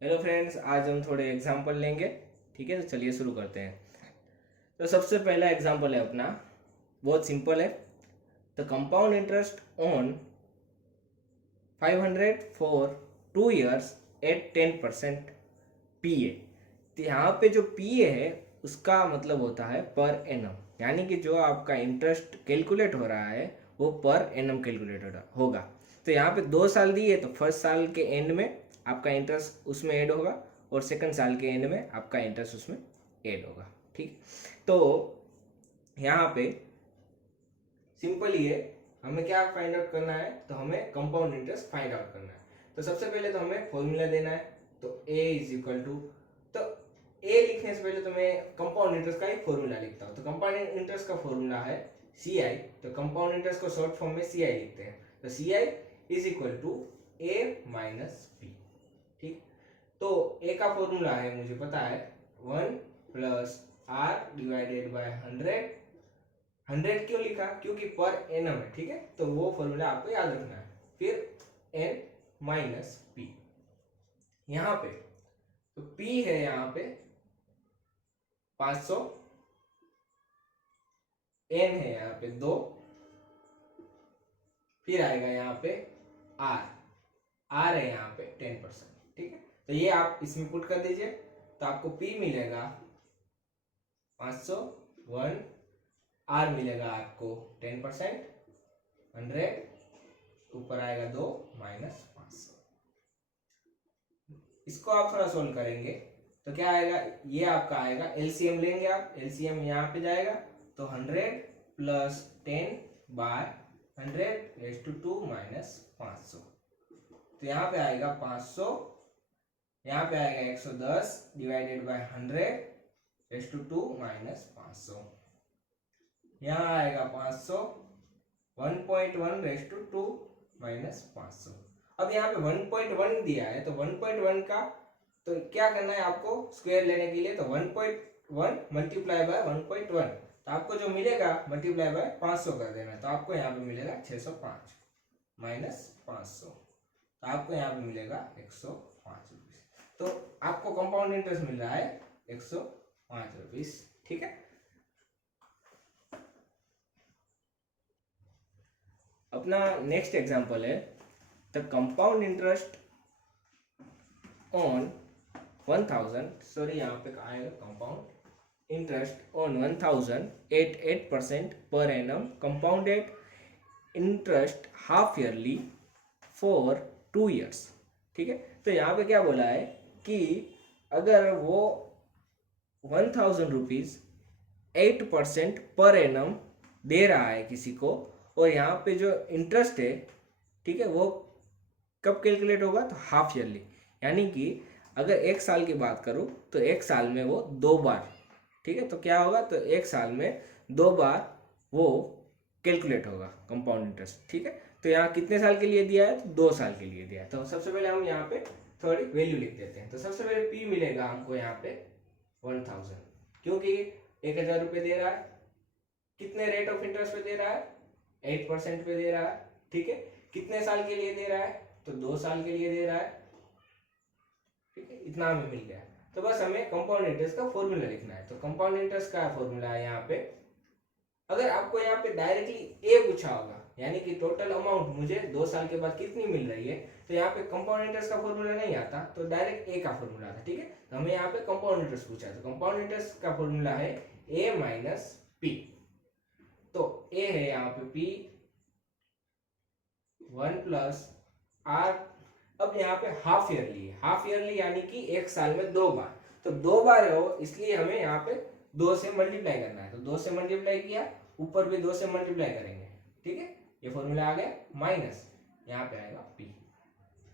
Hello friends, आज हम थोड़े एग्जाम्पल लेंगे। ठीक है, तो चलिए शुरू करते हैं। तो सबसे पहला एग्जाम्पल है अपना, बहुत सिंपल है। The compound interest on 500 for 2 years at 10% PA। तो यहाँ पे जो PA है उसका मतलब होता है पर एनम, यानी कि जो आपका इंटरेस्ट कैलकुलेट हो रहा है वो पर एनम कैलकुलेट होगा। तो यहाँ पे 2 साल दिए तो फर्स्ट साल के एंड में आपका इंटरेस्ट उसमें ऐड होगा और सेकंड साल के एंड में आपका इंटरेस्ट उसमें ऐड होगा। ठीक, तो यहाँ पे सिंपल ही है। हमें क्या फाइंड आउट करना है, तो हमें कंपाउंड इंटरेस्ट फाइंड आउट करना है। तो सबसे पहले तो हमें फॉर्मूला देना है। तो ए इज इक्वल टू, तो ए लिखने से पहले तो मैं कंपाउंड इंटरेस्ट का ही फॉर्मूला लिखता हूँ। तो कंपाउंड इंटरेस्ट का फॉर्मूला है सी आई। तो कंपाउंड इंटरेस्ट को शॉर्ट फॉर्म में सी आई लिखते हैं। तो C I is equal to A minus B. ठीक, तो ए का फॉर्मूला है, मुझे पता है, 1 + R/100। 100 क्यों लिखा, क्योंकि पर एनम है। ठीक है, तो वो फॉर्मूला आपको याद रखना है। फिर एन माइनस पी यहाँ पे, तो पी है यहाँ पे 500, एन है यहाँ पे 2, फिर आएगा यहाँ पे आर। आर है यहाँ पे 10%। ठीक है, तो ये आप इसमें पुट कर दीजिए तो आपको पी मिलेगा 500, 1, आर मिलेगा आपको 10%, 100, ऊपर आएगा 2 माइनस 500। इसको आप थोड़ा सोल्व करेंगे तो क्या आएगा, ये आपका आएगा, एलसीएम लेंगे आप, एलसीएम यहाँ पे जाएगा तो 100 + 10/100 माइनस 500। तो यहाँ पे आएगा 500, यहाँ पे आएगा 110 / 100 माइनस 500। यहाँ आएगा 500, 1.1 माइनस 500। अब यहाँ पे 1.1 दिया है तो 1.1 का तो क्या करना है आपको, स्क्वायर लेने के लिए तो 1.1 मल्टीप्लाई बाय 1.1, तो आपको जो मिलेगा मल्टीप्लाई बाय 500 कर देना, तो आपको यहाँ पे मिलेगा 605 माइनस 500, तो आपको यहाँ पे मिलेगा 105 रुपीज। तो आपको कंपाउंड इंटरेस्ट मिल रहा है 105 रुपीज। ठीक है, अपना नेक्स्ट एग्जांपल है, the compound interest on 1000, sorry यहाँ पे आएगा कंपाउंड इंटरेस्ट ऑन 1000 एट 8% पर annum compounded interest half yearly for 2 years। ठीक है, तो यहाँ पे क्या बोला है कि अगर वो 1000 रुपीज 8% पर एनम दे रहा है किसी को, और यहाँ पे जो इंटरेस्ट है, ठीक है, वो कब कैलकुलेट होगा, तो हाफ ईयरली, यानी कि अगर 1 साल की बात करूँ तो 1 साल में वो 2 बार, ठीक है, तो क्या होगा, तो 1 साल में 2 बार वो कैलकुलेट होगा कंपाउंड इंटरेस्ट। ठीक है, तो यहाँ कितने साल के लिए दिया है, तो 2 साल के लिए दिया है। तो सबसे पहले हम यहाँ पे थोड़ी वैल्यू लिख देते हैं। तो सबसे पहले पी मिलेगा हमको यहाँ पे 1000, क्योंकि 1000 रुपये दे रहा है, कितने रेट ऑफ इंटरेस्ट पे दे रहा है, 8% पे दे रहा है। ठीक है, कितने साल के लिए दे रहा है, तो 2 साल के लिए दे रहा है। ठीक है, इतना हमें मिल गया। तो बस हमें कंपाउंड इंटरेस्ट का फॉर्मूला लिखना है। तो कंपाउंड इंटरेस्ट का फॉर्मूला है यहाँ पे, अगर आपको यहाँ पे डायरेक्टली ए पूछा होगा, यानी कि टोटल अमाउंट मुझे 2 साल के बाद कितनी मिल रही है, तो यहाँ पे कंपाउंड इंटरेस्ट का फॉर्मूला नहीं आता, तो डायरेक्ट ए का फॉर्मूला आता। ठीक है, तो हमें यहाँ पे कंपाउंड इंटरेस्ट पूछा है, तो कंपाउंड इंटरेस्ट का फॉर्मूला है ए माइनस पी। तो ए है यहाँ पे पी 1 + आर। अब यहाँ पे हाफ ईयरली है, हाफ ईयरली यानी कि 1 साल में 2 बार, तो 2 बार है वो, इसलिए हमें यहाँ पे 2 से मल्टीप्लाई करना है। तो 2 से मल्टीप्लाई किया, ऊपर भी 2 से मल्टीप्लाई करेंगे। ठीक है, ये फॉर्मूला आ गया, माइनस यहाँ पे आएगा पी।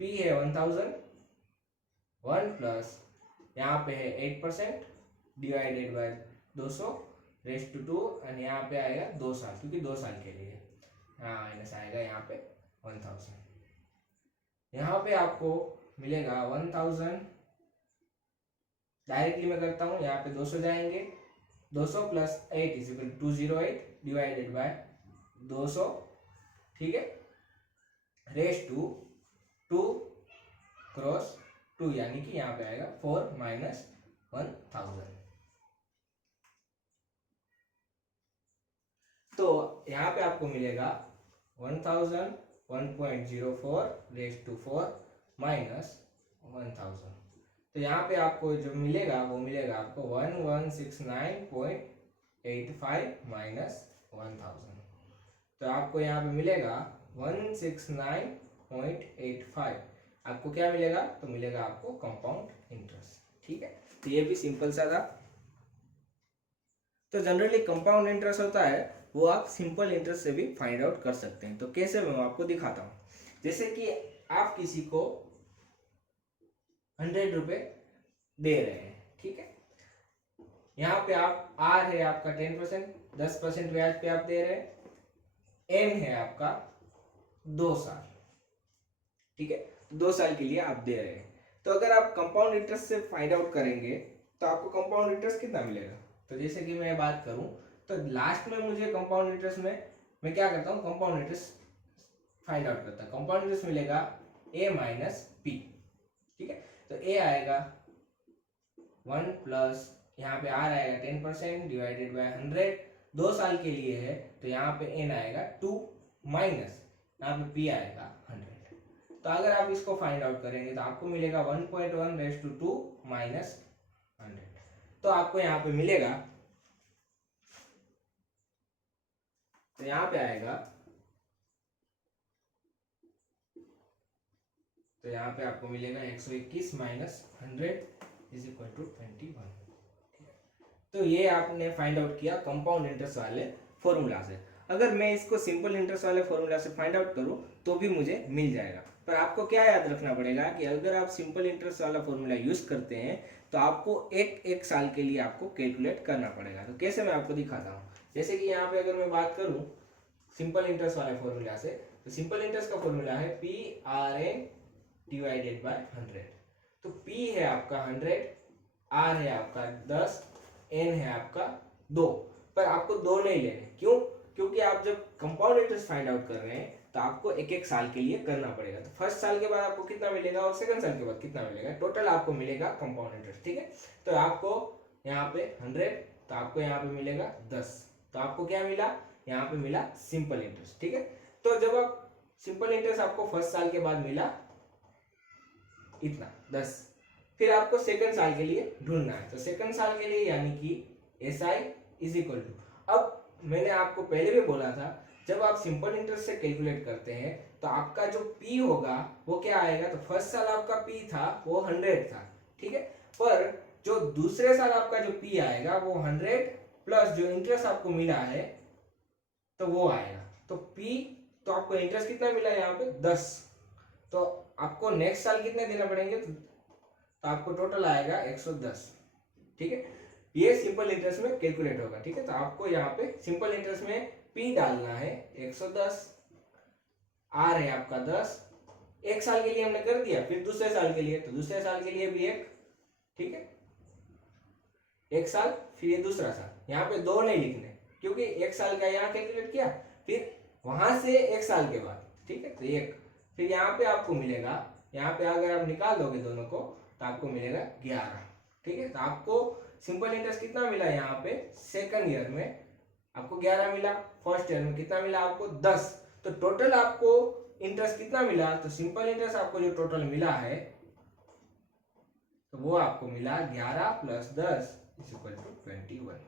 पी है 1000, 1 प्लस यहाँ पे है 8% डिवाइडेड बाय 200 और यहाँ पे आएगा 2 साल, क्योंकि 2 साल के लिए माइनस आएगा यहाँ पे 1000। यहाँ पे आपको मिलेगा 1000, डायरेक्टली मैं करता हूँ, यहाँ पे 200 जाएंगे, 200 + 8 = 208 डिवाइडेड बाय 200। ठीक है, रेस टू 2 क्रॉस 2, यानी कि यहाँ पे आएगा 4 माइनस 1000। तो यहाँ पे आपको मिलेगा 1000 1.04 रेज टू 4 माइनस 1000। तो यहाँ पे आपको जो मिलेगा वो मिलेगा आपको 1169.85 माइनस 1000। तो आपको यहाँ पे मिलेगा 169.85। आपको क्या मिलेगा? तो मिलेगा आपको कंपाउंड इंटरेस्ट। ठीक है, तो ये भी सिंपल सा था। तो जनरली कंपाउंड इंटरेस्ट होता है वो आप सिंपल इंटरेस्ट से भी फाइंड आउट कर सकते हैं। तो कैसे, मैं आपको दिखाता हूँ। जैसे कि आप किसी को 100 रुपए दे रहे हैं, ठीक है। यहाँ पे आप आर है आपका 10%, 10% ब्याज पे आप दे रहे हैं। एन है आपका 2 साल, ठीक है, 2 साल के लिए आप दे रहे हैं। तो अगर आप कंपाउंड इंटरेस्ट से फाइंड आउट करेंगे तो आपको कंपाउंड इंटरेस्ट कितना मिलेगा? तो जैसे कि मैं बात करूं तो लास्ट में मुझे कंपाउंड इंटरेस्ट में मैं क्या करता हूं, कंपाउंड इंटरेस्ट फाइंड आउट करता हूं। कंपाउंड इंटरेस्ट मिलेगा ए माइनस पी, ठीक है। तो ए आएगा 1 प्लस यहाँ पे आर आएगा 10% डिवाइडेड बाय 100, 2 साल के लिए है। तो यहाँ पे एन आएगा 2 माइनस यहाँ पे पी आएगा 100। तो अगर आप इसको फाइंड आउट करेंगे तो आपको मिलेगा 1.1 रेज टू 2 माइनस 100। तो आपको यहाँ पे मिलेगा, तो यहाँ पे आएगा, तो यहाँ पे आपको मिलेगा 121 माइनस 100 इज इक्वल टू 21। तो ये आपने फाइंड आउट किया कंपाउंड इंटरेस्ट वाले फॉर्मूला से। अगर मैं इसको सिंपल इंटरेस्ट वाले फॉर्मूला से फाइंड आउट करूं तो भी मुझे मिल जाएगा। पर आपको क्या याद रखना पड़ेगा कि अगर आप सिंपल इंटरेस्ट वाला फॉर्मूला यूज करते हैं तो आपको एक साल के लिए आपको कैलकुलेट करना पड़ेगा। तो कैसे, मैं आपको दिखाता हूँ। जैसे कि यहाँ पे अगर मैं बात करूँ सिंपल इंटरेस्ट वाले फॉर्मूला से, तो सिंपल इंटरेस्ट का फॉर्मूला है P R N divided by 100। तो पी है आपका 100, आर है आपका 10, एन है आपका 2। पर आपको 2 नहीं लेने, क्यों? क्योंकि आप जब कंपाउंड इंटरेस्ट फाइंड आउट कर रहे हैं तो आपको एक साल के लिए करना पड़ेगा। तो फर्स्ट साल के बाद आपको कितना मिलेगा और सेकंड साल के बाद कितना मिलेगा, टोटल आपको मिलेगा कंपाउंड इंटरेस्ट, ठीक है। तो आपको यहाँ पे 100, तो आपको यहाँ पे मिलेगा 10। तो आपको क्या मिला? यहाँ पे मिला सिंपल इंटरेस्ट, ठीक है। तो जब आप सिंपल इंटरेस्ट आपको फर्स्ट साल के बाद मिला इतना 10, फिर आपको सेकंड साल के लिए ढूंढना है। तो सेकंड साल के लिए यानी कि S I is equal to, अब मैंने आपको पहले भी बोला था जब आप सिंपल इंटरेस्ट से कैलकुलेट करते हैं तो आपका जो पी होगा वो क्या आएगा, तो फर्स्ट साल आपका पी था वो 100 था, ठीक है। पर जो दूसरे साल आपका जो पी आएगा वो 100 प्लस जो इंटरेस्ट आपको मिला है तो वो आएगा। तो पी, तो आपको इंटरेस्ट कितना मिला यहाँ पे 10। तो आपको नेक्स्ट साल कितने देना पड़ेंगे, तो आपको टोटल आएगा 110, ठीक है। ये सिंपल इंटरेस्ट में कैलकुलेट होगा, ठीक है। तो आपको यहाँ पे सिंपल इंटरेस्ट में पी डालना है 110, आर है आपका 10, एक साल के लिए हमने कर दिया। फिर दूसरे साल के लिए, तो दूसरे साल के लिए भी एक, ठीक है, एक साल, फिर ये दूसरा साल। यहाँ पे 2 नहीं लिखने क्योंकि एक साल का यहाँ कैलकुलेट किया, फिर वहां से एक साल के बाद, ठीक है। तो एक, फिर यहाँ पे आपको मिलेगा, यहाँ पे अगर आप निकाल दोगे दोनों को तो आपको मिलेगा 11, ठीक है। तो आपको सिंपल इंटरेस्ट कितना मिला यहाँ पे सेकंड ईयर में, आपको 11 मिला। फर्स्ट ईयर में कितना मिला आपको 10। तो टोटल आपको इंटरेस्ट कितना मिला, तो सिंपल इंटरेस्ट आपको जो टोटल मिला है तो वो आपको मिला 11 प्लस 10 इज इक्वल टू 21,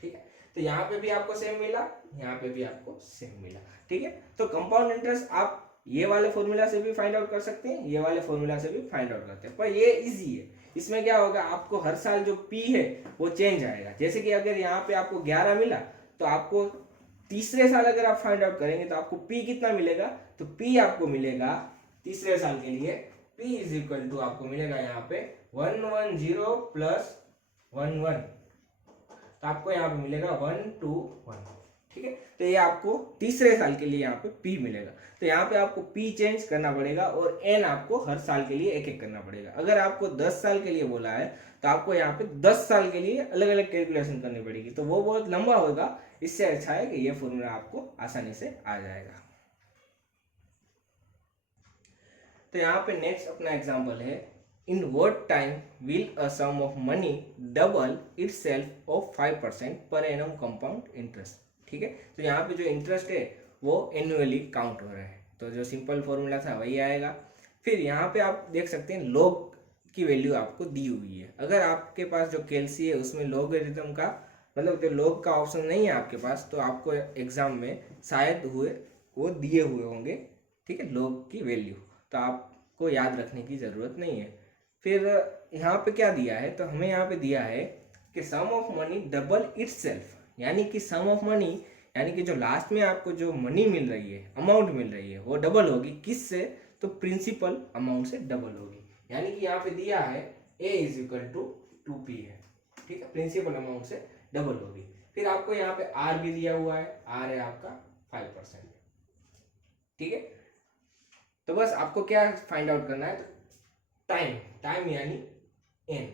ठीक है। तो यहाँ पे भी आपको सेम मिला, यहाँ पे भी आपको सेम मिला, ठीक है। तो कंपाउंड इंटरेस्ट आप ये वाले फॉर्मूला से भी फाइंड आउट कर सकते हैं, ये वाले फॉर्मूला से भी फाइंड आउट करते हैं। पर ये इजी है, इसमें क्या होगा, आपको हर साल जो पी है वो चेंज आएगा। जैसे कि अगर यहाँ पे आपको 11 मिला तो आपको तीसरे साल अगर आप फाइंड आउट करेंगे तो आपको पी कितना मिलेगा, तो पी आपको मिलेगा तीसरे साल के लिए पी इज इक्वल टू आपको मिलेगा यहाँ पे 110 प्लस 11, तो आपको यहाँ पे मिलेगा 121, ठीक है। तो ये आपको तीसरे साल के लिए यहाँ पे पी मिलेगा। तो यहाँ पे आपको पी चेंज करना पड़ेगा और एन आपको हर साल के लिए एक एक करना पड़ेगा। अगर आपको 10 साल के लिए बोला है तो आपको यहाँ पे 10 साल के लिए अलग अलग कैलकुलेशन करनी पड़ेगी, तो वो बहुत लंबा होगा। इससे अच्छा है कि ये फॉर्मूला आपको आसानी से आ जाएगा। तो यहाँ पे नेक्स्ट अपना एग्जाम्पल है in what time will a sum of money double itself of 5% पर एनम कंपाउंड इंटरेस्ट। ठीक है, तो यहाँ पे जो इंटरेस्ट है वो एनुअली काउंट हो रहा है, तो जो सिंपल फॉर्मूला था वही आएगा। फिर यहाँ पे आप देख सकते हैं लॉग की वैल्यू आपको दी हुई है। अगर आपके पास जो कैलसी है उसमें लॉगरिथम का मतलब जो लॉग का ऑप्शन नहीं है आपके पास, तो आपको एग्जाम में शायद हुए वो दिए हुए होंगे, ठीक है, लॉग की वैल्यू, तो आपको याद रखने की ज़रूरत नहीं है। फिर यहाँ पे क्या दिया है, तो हमें यहाँ पे दिया है कि सम ऑफ मनी डबल इटसेल्फ, यानी कि सम ऑफ मनी यानी कि जो लास्ट में आपको जो मनी मिल रही है, अमाउंट मिल रही है, वो डबल होगी किससे, तो प्रिंसिपल अमाउंट से डबल होगी। यानी कि यहाँ पे दिया है a is equal to 2p है, ठीक है, प्रिंसिपल अमाउंट से डबल होगी। फिर आपको यहाँ पे r भी दिया हुआ है, r है आपका 5%, ठीक है। तो बस आपको क्या फाइंड आउट करना है, तो टाइम यानी n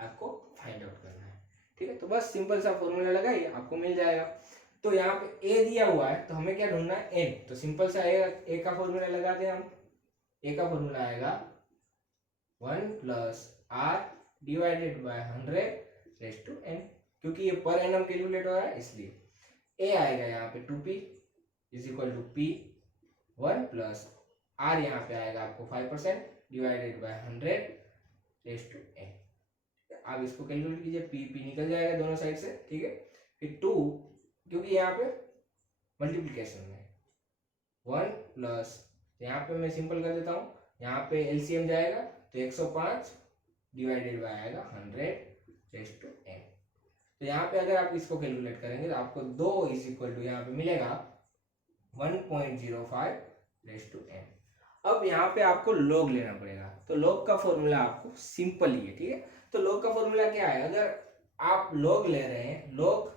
आपको फाइंड आउट करना है, ठीक है। तो बस सिंपल सा फॉर्मूला लगाइए, आपको मिल जाएगा। तो यहाँ पे a दिया हुआ है, तो हमें क्या ढूंढना है, n। तो सिंपल सा a का फॉर्मूला लगाते हैं हम। a का फॉर्मूला आएगा 1 plus r divided by 100 raise to n, क्योंकि ये पर एनम कैलकुलेट हो रहा है इसलिए। a आएगा यहाँ पे 2p is equal to p 1 plus r यहाँ पे आएगा आपको 5% divided by 100 raise to n। आप इसको कैलकुलेट कीजिए, p निकल जाएगा दोनों साइड से, ठीक है। फिर 2, क्योंकि यहाँ पे मल्टीप्लीकेशन में 1 प्लस, यहाँ पे मैं सिंपल कर देता हूँ, यहाँ पे एलसीएम जाएगा तो 105 डिवाइडेड बाय आएगा 100 रेज टू n। तो यहाँ पे अगर आप इसको कैलकुलेट करेंगे तो आपको 2 इज इक्वल टू यहाँ पे मिलेगा 1.05 रेज टू n। अब यहाँ पे आपको लॉग लेना पड़ेगा, तो लॉग का फॉर्मूला आपको सिंपल ही है, ठीक है। तो लॉग का फॉर्मूला क्या है, अगर आप लॉग ले रहे हैं, log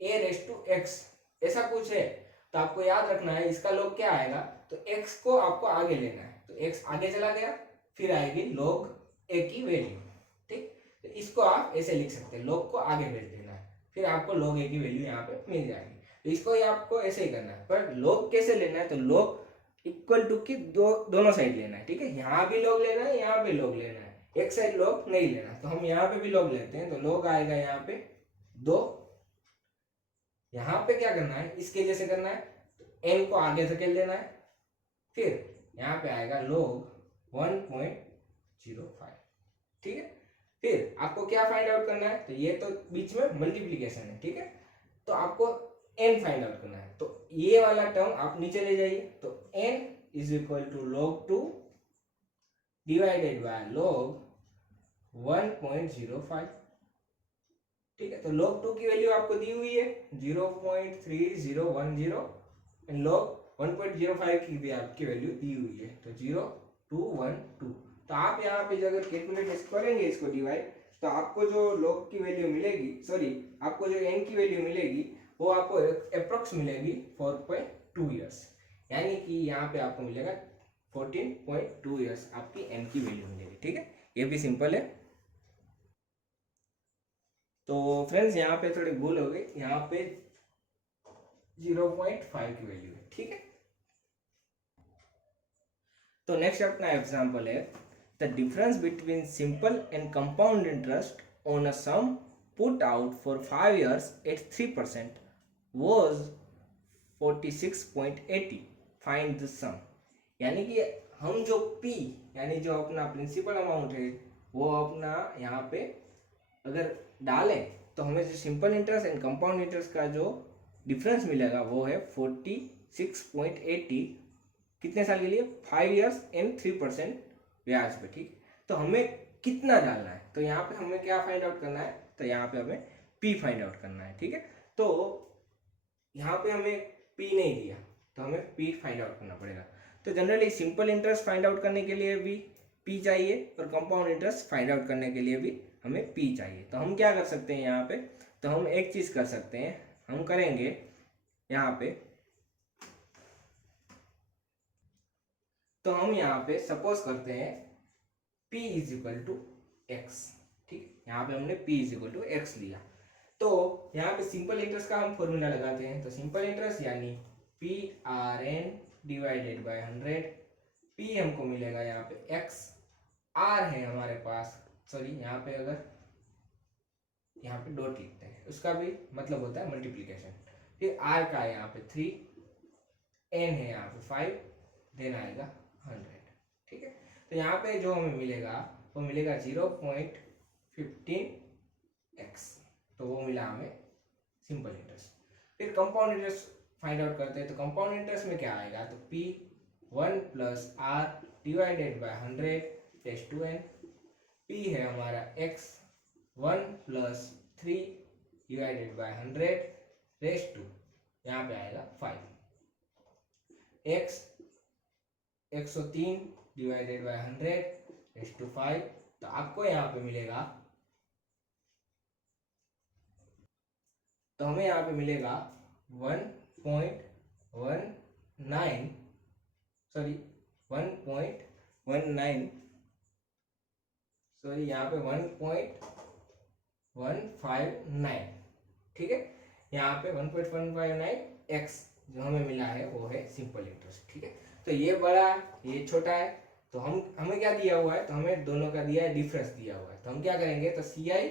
a raise to x ऐसा कुछ है, तो आपको याद रखना है इसका लॉग क्या आएगा, तो x को आपको आगे लेना है, तो x आगे चला गया, फिर आएगी log a की वैल्यू, ठीक। तो इसको आप ऐसे लिख सकते हैं, log को आगे भेज देना है, फिर आपको log a की वैल्यू यहाँ पे मिल जाएगी। तो इसको ही आपको ऐसे ही करना है, पर log कैसे लेना है, तो log इक्वल टू की दोनों साइड लेना है, ठीक है। यहाँ भी log लेना है, यहाँ पे log लेना है, एक साइड log नहीं लेना। तो हम यहाँ पे भी log लेते हैं, तो log आएगा यहाँ पे 2, यहाँ पे क्या करना है, इसके जैसे करना है, तो n को आगे धकेल देना है, फिर यहाँ पे आएगा log 1.05, ठीक है। फिर आपको क्या फाइंड आउट करना है, तो ये तो बीच में मल्टीप्लीकेशन है, ठीक है, तो आपको n फाइंड आउट करना है। तो ये वाला टर्म आप नीचे ले जाइए, तो n is equal to log 2 divided by log 1.05, ठीक है। तो log 2 की वैल्यू आपको दी हुई है 0.3010 एंड log 1.05 की भी आपकी वैल्यू दी हुई है, तो 0.212। तो आप यहाँ पे अगर कैलकुलेट करेंगे इसको डिवाइड, तो आपको जो log की वैल्यू मिलेगी, सॉरी आपको जो n की वैल्यू मिलेगी वो आपको अप्रोक्स मिलेगी 4.2 ईयर्स, यानी कि यहाँ पे आपको मिलेगा 14.2 ईयर्स आपकी n की वैल्यू मिलेगी, ठीक है। ये भी सिंपल है। तो फ्रेंड्स यहाँ पे थोड़ी भूल हो गई, यहाँ पे 0.5 की वैल्यू है, ठीक है। तो नेक्स्ट अपना एग्जांपल है, the difference between simple and compound interest on a sum put out for 5 years at 3% was 46.80, find the sum. यानी कि हम जो P यानी जो अपना प्रिंसिपल अमाउंट है वो अपना यहाँ पे अगर डालें, तो हमें जो simple interest and compound interest का जो डिफरेंस मिलेगा वो है 46.80, कितने साल के लिए, 5 years एंड 3% ब्याज पे, ठीक। तो हमें कितना डालना है, तो यहाँ पे हमें क्या फाइंड आउट करना है, तो यहाँ पे हमें P फाइंड आउट करना है, ठीक है। तो यहाँ पे हमें P नहीं दिया, तो हमें P फाइंड आउट करना पड़ेगा। तो generally simple interest find out करने के लिए भी P चाहिए और कंपाउंड इंटरेस्ट फाइंड आउट करने के लिए भी हमें P चाहिए। तो हम क्या कर सकते हैं यहाँ पे, तो हम एक चीज़ कर सकते हैं, हम करेंगे यहाँ पे, तो हम यहाँ पे सपोज करते हैं P is equal to x, ठीक। यहाँ पे हमने P is equal to x लिया, तो यहाँ पे सिंपल इंटरेस्ट का हम फॉर्मूला लगाते हैं। तो सिंपल इंटरेस्ट यानी PRN डिवाइडेड बाय 100, P हमको मिलेगा यहाँ पे x आर है हमारे पास, सॉरी यहाँ पे अगर यहाँ पे डॉट लिखते हैं उसका भी मतलब होता है मल्टीप्लीकेशन। फिर आर का है यहाँ पे 3, एन है यहाँ पे 5, देन आएगा 100। ठीक है, तो यहाँ पे जो हमें मिलेगा वो मिलेगा 0.15x, तो वो मिला हमें सिंपल इंटरेस्ट। फिर कंपाउंड इंटरेस्ट फाइंड आउट करते हैं, तो कंपाउंड इंटरेस्ट में क्या आएगा, तो P1 plus R divided by 100 टेस्ट टू एन। P है हमारा x1 plus 3 divided by 100 rest to, यहाँ पे आएगा 5। x 103 divided by 100 rest to 5, तो आपको यहाँ पे मिलेगा, तो हमें यहाँ पे मिलेगा 1.19, सॉरी 1.19, सॉरी यहाँ पे 1.159। ठीक है, यहाँ पे 1.159x जो हमें मिला है वो है सिंपल इंटरेस्ट। ठीक है, तो ये बड़ा ये छोटा है, तो हमें क्या दिया हुआ है, तो हमें दोनों का दिया है, डिफरेंस दिया हुआ है, तो हम क्या करेंगे, तो CI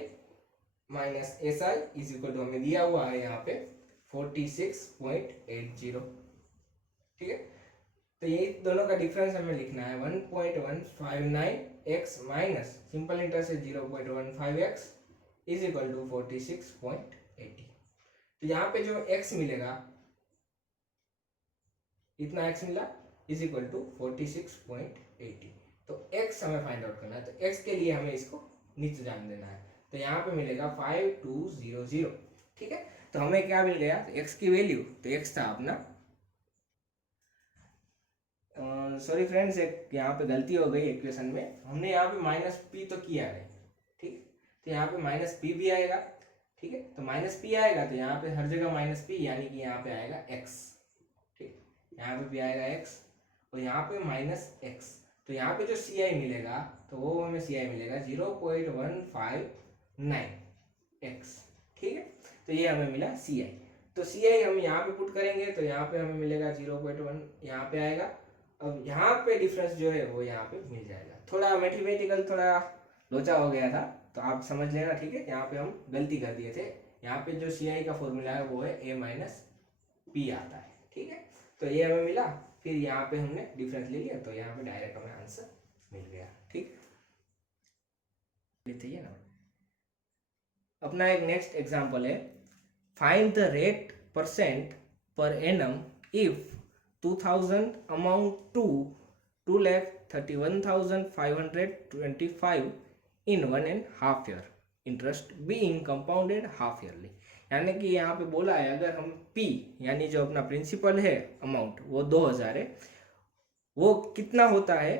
minus SI is equal to हमें दिया हुआ है यहाँ पे 46.80। ठीक है, तो ये दोनों का डिफरेंस हमें लिखना है 1.159x माइनस सिंपल इंटरेस्ट है 0.15x इज इक्वल टू 46.80। तो यहाँ पे जो x मिलेगा, इतना x मिला इज इक्वल टू 46.80। तो x हमें फाइंड आउट करना है, तो x के लिए हमें इसको नीचे जान देना है, तो यहाँ पे मिलेगा 5200। ठीक है, तो हमें क्या मिल गया, तो x की वैल्यू, तो x था अपना, सॉरी फ्रेंड्स एक यहाँ पे गलती हो गई इक्वेशन में, हमने यहाँ पे माइनस पी तो किया है। ठीक, तो यहाँ पे माइनस पी भी आएगा। ठीक है, तो माइनस पी आएगा तो यहाँ पे हर जगह माइनस पी, यानी कि यहाँ पे आएगा x। ठीक, यहाँ पे भी आएगा x और यहाँ पे माइनस x, तो यहाँ पे जो CI मिलेगा, तो वो हमें CI मिलेगा 0.159x। ठीक है, तो ये हमें मिला CI। तो CI हम यहाँ पे पुट करेंगे, तो यहाँ पे हमें मिलेगा 0.1, यहाँ पे आएगा। अब यहाँ पे डिफरेंस जो है वो यहाँ पे मिल जाएगा। थोड़ा मैथमेटिकल थोड़ा लोचा हो गया था, तो आप समझ लेना। ठीक है, यहाँ पे हम गलती कर दिए थे, यहाँ पे जो CI का फॉर्मूला है वो है A माइनस पी आता है। ठीक है, तो ये हमें मिला, फिर यहाँ पे हमने डिफरेंस ले लिया, तो यहाँ पे डायरेक्ट हमें आंसर मिल गया। ठीक, लेते ना अपना एक नेक्स्ट एग्जांपल है, find the rate percent per annum if 2000 amount to 2,31,525 in 1.5 year, interest being compounded half yearly। यानी कि यहाँ पे बोला है अगर हम P यानी जो अपना प्रिंसिपल है अमाउंट वो 2000 है, वो कितना होता है,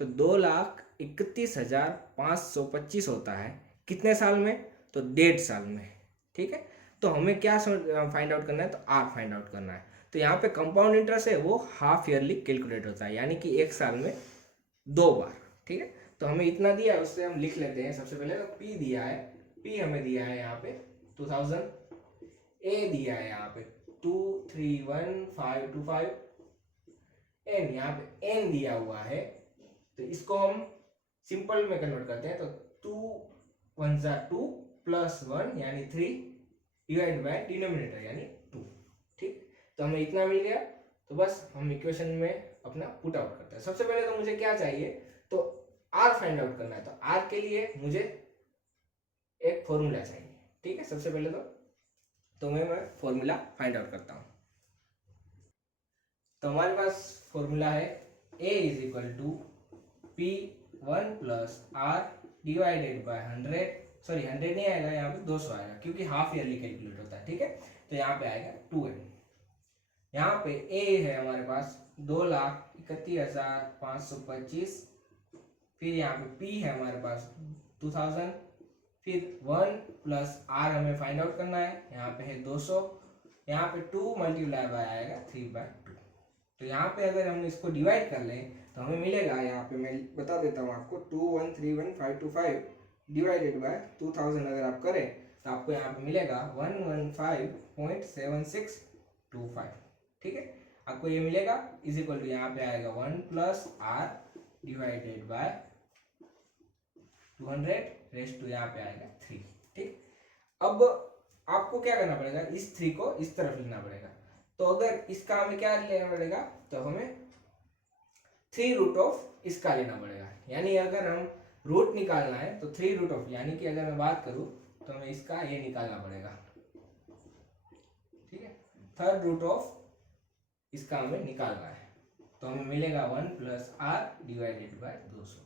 तो 2,31,525 होता है, कितने साल में, तो 1.5 साल में। ठीक है, तो हमें क्या फाइंड आउट करना है, तो R फाइंड आउट करना है। तो यहाँ पे कंपाउंड इंटरेस्ट है वो हाफ ईयरली कैलकुलेट होता है, यानी कि 1 साल में 2 बार। ठीक है, तो हमें इतना दिया है, उससे हम लिख लेते हैं। सबसे पहले तो P दिया है, P हमें दिया है यहाँ पे 2000, A दिया है यहाँ पे 231,525, N यहाँ पे N दिया हुआ है, तो इसको हम सिंपल में कन्वर्ट करते हैं, तो 2 1 2 प्लस 1 यानी 3 डिवाइड बाय डिनोमिनेटर यानी 2। ठीक, तो हमें इतना मिल गया, तो बस हम इक्वेशन में अपना पुट आउट करते हैं। सबसे पहले तो मुझे क्या चाहिए, तो R फाइंड आउट करना है, तो R के लिए मुझे एक फॉर्मूला चाहिए। ठीक है, सबसे पहले तो मैं फॉर्मूला फाइंड आउट करता हूँ। तो हमारे पास फॉर्मूला है A is equal to P1 plus R divided by 100, sorry 100 नहीं आएगा, यहाँ पे 200 आएगा क्योंकि हाफ ईयरली कैलकुलेट होता है। ठीक है, तो यहाँ पे आएगा 2n। यहाँ पे A है हमारे पास 2,31,525, फिर यहाँ पे P है हमारे पास 2000, फिर 1 प्लस R हमें फाइंड आउट करना है, यहाँ पे है 200, यहाँ पे 2 मल्टीप्लाई बाय आएगा 3/2। तो यहाँ पे अगर हम इसको डिवाइड कर लें तो हमें मिलेगा, यहाँ पे मैं बता देता हूँ आपको, 2,131,525 डिवाइडेड बाय 2000 अगर आप करें तो आपको यहाँ पे मिलेगा 115.7625। ठीक है, आपको ये मिलेगा इज इक्वल टू यहाँ पे आएगा 1 plus R divided by 200 race to यहाँ पे आएगा 3। ठीक, अब आपको क्या करना पड़ेगा, इस 3 को इस तरफ लेना पड़ेगा। तो अगर इसका हमें क्या लेना पड़ेगा, तो हमें 3 रूट ऑफ इसका लेना पड़ेगा। यानी अगर हम रूट निकालना है तो 3 रूट ऑफ, यानी कि अगर मैं बात करूं तो हमें इसका ये निकालना पड़ेगा। ठीक है, थर्ड रूट ऑफ इसका हमें निकालना है, तो हमें मिलेगा 1 प्लस आर डिवाइडेड बाय 200।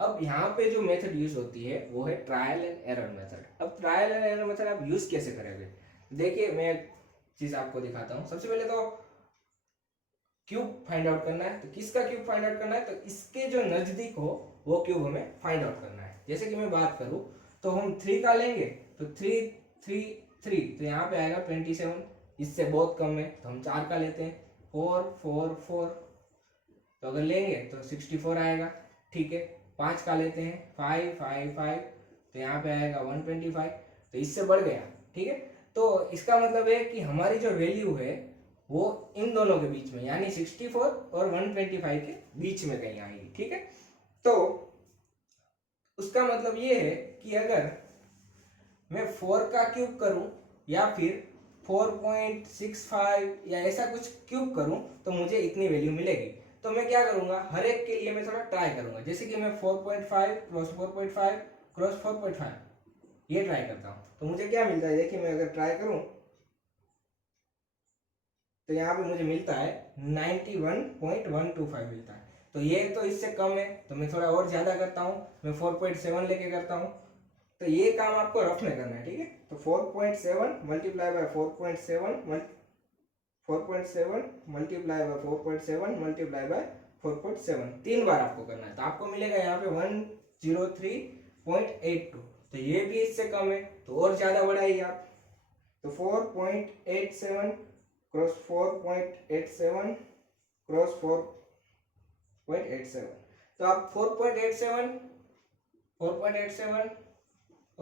अब यहाँ पे जो मेथड यूज होती है वो है ट्रायल एंड एरर मेथड। अब ट्रायल एंड एरर मेथड आप यूज कैसे करेंगे, देखिए मैं एक चीज आपको दिखाता हूँ। सबसे पहले तो क्यूब फाइंड आउट करना है, तो किसका क्यूब फाइंड आउट करना है, तो इसके जो नजदीक हो वो क्यूब हमें फाइंड आउट करना है। जैसे कि मैं बात करूं तो हम 3 का लेंगे तो 3 3 3, तो यहाँ पे आएगा 27, इससे बहुत कम है तो हम 4 का लेते हैं, 4 4 4, तो अगर लेंगे तो 64 आएगा। ठीक है, 5 का लेते हैं, 5 5 5, तो यहाँ पे आएगा 125, तो इससे बढ़ गया। ठीक है, तो इसका मतलब है कि हमारी जो वैल्यू है वो इन दोनों के बीच में, यानी 64 और 125 के बीच में कहीं आएगी। ठीक है, तो उसका मतलब ये है कि अगर मैं 4 का क्यूब करूं या फिर 4.65 या ऐसा कुछ क्यूब करूं तो मुझे इतनी वैल्यू मिलेगी। तो मैं क्या करूंगा, हर एक के लिए मैं थोड़ा ट्राई करूंगा। जैसे कि मैं 4.5 क्रॉस 4.5 क्रॉस 4.5 ये ट्राई करता हूं, तो मुझे क्या मिलता है, देखिए मैं अगर ट्राई करूं तो यहाँ पे मुझे मिलता है 91.125 मिलता है। तो ये तो इससे कम है, तो मैं थोड़ा और ज्यादा करता हूँ, मैं 4.7 लेके करता हूँ। तो ये काम आपको रफ में करना है। ठीक है, तो 4.7 multiply by 4.7 multiply by 4.7 multiply by 4.7 3 बार आपको करना है, तो आपको मिलेगा यहाँ पे 103.82। तो ये भी इससे कम है, तो और ज्यादा बढ़ाइए आप, तो 4.87 क्रॉस 4.87 क्रॉस 4.87, तो आप 4.87 और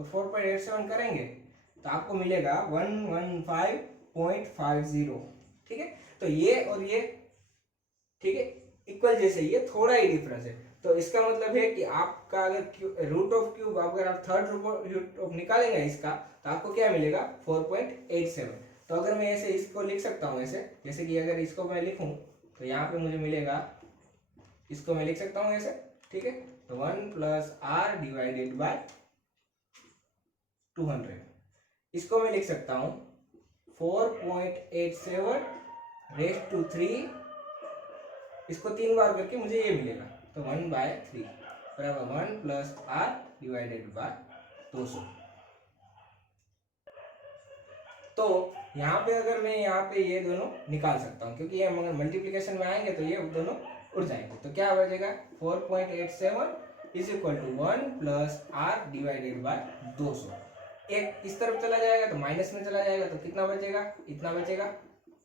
4.87 करेंगे तो आपको मिलेगा 115.50। ठीक है, तो ये और ये ठीक है इक्वल जैसे, ये थोड़ा ही डिफरेंस है। तो इसका मतलब है कि आपका अगर रूट ऑफ क्यूब, अगर आप थर्ड रूट ऑफ निकालेंगे इसका, तो आपको क्या मिलेगा 4.87। तो अगर मैं ऐसे इसको लिख सकता हूँ ऐसे, जैसे कि अगर इसको मैं लिखूं तो यहाँ पे मुझे मिलेगा, इसको मैं लिख सकता हूँ ऐसे। ठीक है, तो 1 प्लस आर डिवाइडेड बाय 200, इसको मैं लिख सकता हूँ 4.87 रेस टू 3, इसको 3 बार करके मुझे ये मिलेगा, तो 1/3 बराबर 1 प्लस आर डिवाइडेड बाय 200। तो यहाँ पे अगर मैं यहाँ पे ये दोनों निकाल सकता हूँ, क्योंकि ये अगर मल्टीप्लिकेशन में आएंगे तो ये दोनों उड़ जाएंगे। तो क्या बचेगा 4.87 is equal to 1 plus R divided by 200। एक इस तरफ चला जाएगा तो माइनस में चला जाएगा, तो कितना बचेगा, इतना बचेगा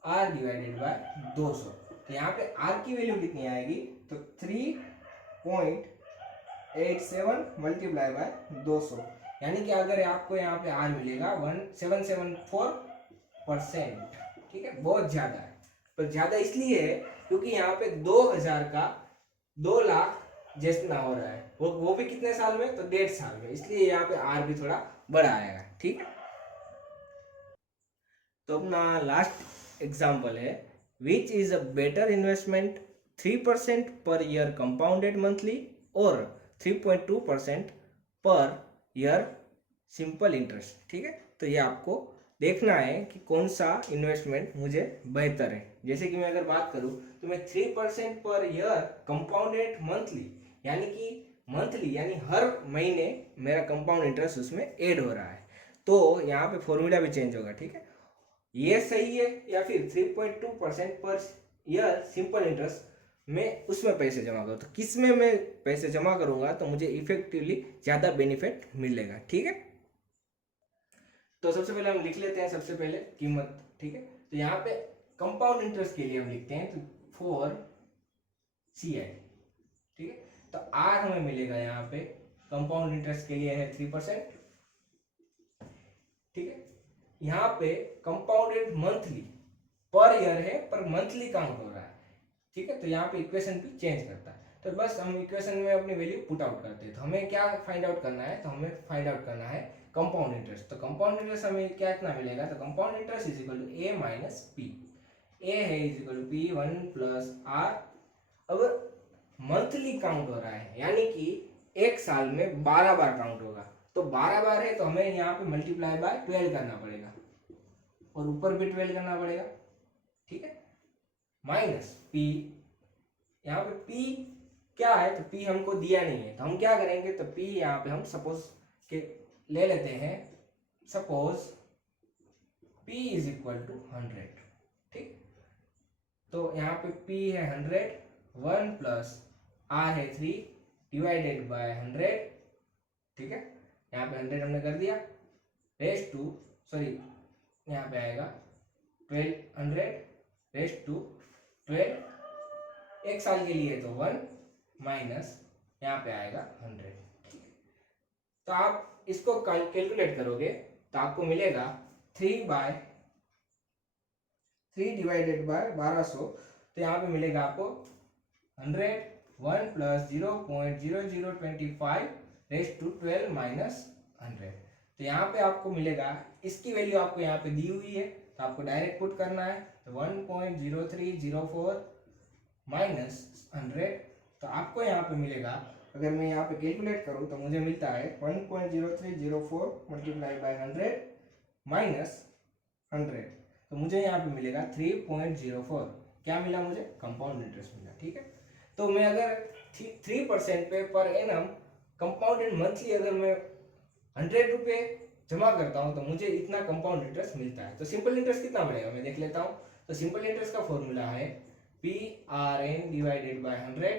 आर डिवाइडेड बाय 200। तो यहाँ पे आर की वैल्यू कितनी आएगी, तो 3.87 मल्टीप्लाई बाय 200, यानी कि अगर आपको यहाँ पे आर मिलेगा 1774%। ठीक है, बहुत ज्यादा है, पर ज्यादा इसलिए है क्योंकि यहाँ पे 2000 का 2 लाख जितना हो रहा है, वो भी कितने साल में, तो 1.5 साल में, इसलिए यहाँ पे आर भी थोड़ा बड़ा आएगा। ठीक है, तो अपना लास्ट एग्जाम्पल है, which is a better investment, 3% per year compounded monthly और 3.2% पर ईयर सिंपल इंटरेस्ट। ठीक है, तो ये आपको देखना है कि कौन सा इन्वेस्टमेंट मुझे बेहतर है। जैसे कि मैं अगर बात करूं तो मैं 3% पर ईयर कंपाउंडेड मंथली, यानी कि मंथली यानी हर महीने मेरा कंपाउंड इंटरेस्ट उसमें ऐड हो रहा है, तो यहाँ पे फॉर्मूला भी चेंज होगा। ठीक है, ये सही है, या फिर 3.2% पर ईयर सिंपल इंटरेस्ट में उसमें पैसे जमा करूँ, तो किस में मैं पैसे जमा करूंगा तो मुझे इफेक्टिवली ज़्यादा बेनिफिट मिलेगा। ठीक है, तो सबसे पहले हम लिख लेते हैं सबसे पहले कीमत। ठीक है, तो यहाँ पे कंपाउंड इंटरेस्ट के लिए हम लिखते हैं तो 4 CI। ठीक है, तो आर हमें मिलेगा यहाँ पे कंपाउंड इंटरेस्ट के लिए है 3%। ठीक है, यहाँ पे कंपाउंडेड मंथली पर ईयर है, पर मंथली काउंट हो रहा है। ठीक है, तो यहाँ पे इक्वेशन भी चेंज करता है, तो तो बस हम इक्वेशन में अपनी वैल्यू पुट आउट करते हैं। तो हमें क्या फाइंड आउट करना है, तो हमें फाइंड आउट करना है कंपाउंड इंटरेस्ट। तो कंपाउंड इंटरेस्ट हमें क्या इतना मिलेगा, तो compound interest is equal to A minus P. A है is equal to P 1 plus R. अब मंथली काउंट हो रहा है, यानी कि एक साल में 12 बार काउंट होगा। तो 12 बार है तो हमें यहाँ पे मल्टीप्लाई बाय 12 करना पड़ेगा और ऊपर भी 12 करना पड़ेगा, ठीक है। माइनस पी, यहाँ पे पी क्या है, तो पी हमको दिया नहीं है, तो हम क्या करेंगे, तो पी यहाँ पे हम सपोज के ले लेते हैं, suppose P is equal to 100, ठीक। तो यहाँ पे पी है 100, 1 प्लस आर है 3 डिवाइडेड बाय 100, ठीक है। यहाँ पे 100 हमने कर दिया, रेस टू सॉरी यहाँ पे आएगा 1200 रेस टू 12, एक साल के लिए तो 1 माइनस यहाँ पे आएगा 100, ठीक है। तो आप इसको कैलकुलेट करोगे तो आपको मिलेगा 3 डिवाइडेड बाय 1200, तो यहाँ पे मिलेगा आपको 100, 1 प्लस 0.0025 रेस टू 12 माइनस 100। तो यहाँ पे आपको मिलेगा, इसकी वैल्यू आपको यहाँ पे दी हुई है तो आपको डायरेक्ट पुट करना है, तो 1.0304 माइनस 100। तो आपको यहाँ पे मिलेगा, अगर मैं यहाँ पे कैलकुलेट करूँ तो मुझे मिलता है 1.0304 मल्टीप्लाई बाय 100 माइनस 100, तो मुझे यहाँ पे मिलेगा 3.04। क्या मिला मुझे, कंपाउंड इंटरेस्ट मिला, ठीक है। तो मैं अगर 3% पे पर एनम कंपाउंडेड मंथली अगर मैं 100 रुपये जमा करता हूँ तो मुझे इतना कंपाउंड इंटरेस्ट मिलता है। तो सिंपल इंटरेस्ट कितना बनेगा मैं देख लेता हूँ। तो सिंपल इंटरेस्ट का फॉर्मूला है P R N divided by 100।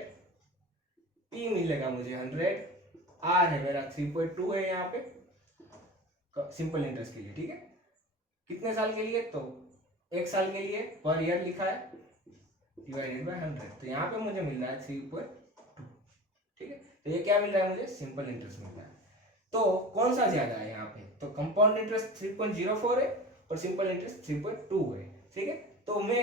P मिलेगा मुझे 100, आर है मेरा 3.2 है यहाँ पे सिंपल इंटरेस्ट के लिए, ठीक है। कितने साल के लिए, तो एक साल के लिए, पर ईयर लिखा है, डिवाइडेड बाय 100। तो यहाँ पे मुझे मिल रहा है 3.2, ठीक है। तो ये क्या मिल रहा है मुझे, सिंपल इंटरेस्ट मिल रहा है। तो कौन सा ज्यादा है यहाँ पे, तो कंपाउंड इंटरेस्ट 3.04 है और सिंपल इंटरेस्ट 3.2 है, ठीक है। तो मैं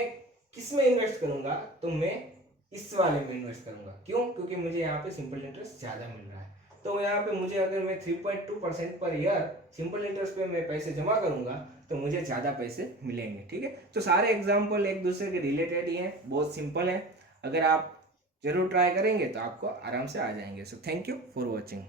किस में इन्वेस्ट करूंगा, तो मैं इस वाले में इन्वेस्ट करूंगा। क्यों, क्योंकि मुझे यहाँ पे सिंपल इंटरेस्ट ज्यादा मिल रहा है। तो यहाँ पे मुझे अगर मैं 3.2% पर ईयर सिंपल इंटरेस्ट पे मैं पैसे जमा करूंगा तो मुझे ज्यादा पैसे मिलेंगे, ठीक है। तो सारे एग्जाम्पल एक दूसरे के रिलेटेड ही हैं, बहुत सिंपल है। अगर आप जरूर ट्राई करेंगे तो आपको आराम से आ जाएंगे। So thank you for watching.